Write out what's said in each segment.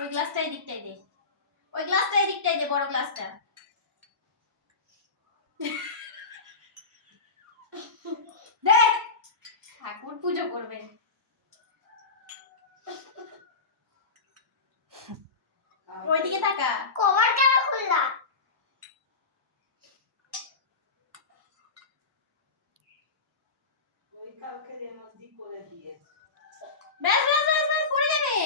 ওই গ্লাসটা এই দিকটাই দে, ওই গ্লাসটা এই দিকটাই দে, বড় গ্লাসটা দে, ঠাকুর পুজো করবে। ওইদিকে তাকা। কভার কেন খুললা? ওই কালকে রেমজি করে দিয়েছে। ব্যাস ব্যাস ব্যাস ব্যাস পড়ে যাবে।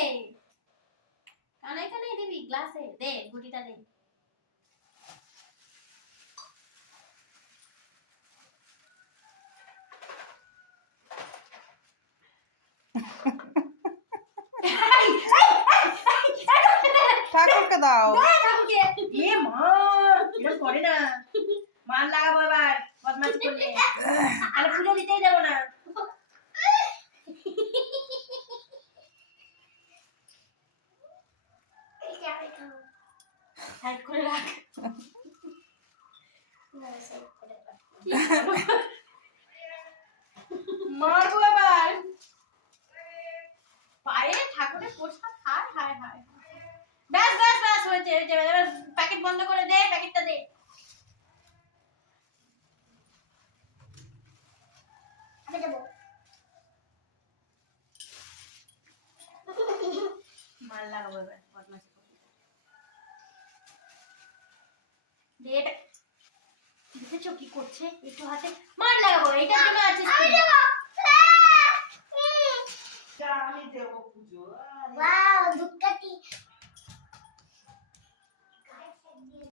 কানাই কানাই দিবি গ্লাসে, দে গুটিটা দে। ঠাকুরকে দাও। ঠাকুরকে। এ মা, এরকম করে না। মান লাগাবো এবার বদমাশি করলে। তাহলে পুজো দিতেই দেবো না। সাইড করে রাখ। মারবো এবার। পায়ে ঠাকুরের প্রসাদ হায় হায় হায়। ব্যাস ব্যাস ব্যাস হয়েছে হয়েছে, এবার প্যাকেট বন্ধ করে দে, প্যাকেটটা দে। আমি দেবো। মার লাগাবো এবার বদমাশি করলে। দে এটা। দেখেছো কি করছে? একটু হাতে মার লাগাবো, এটার জন্য আছিস তুই। আমি দেবো পুজো।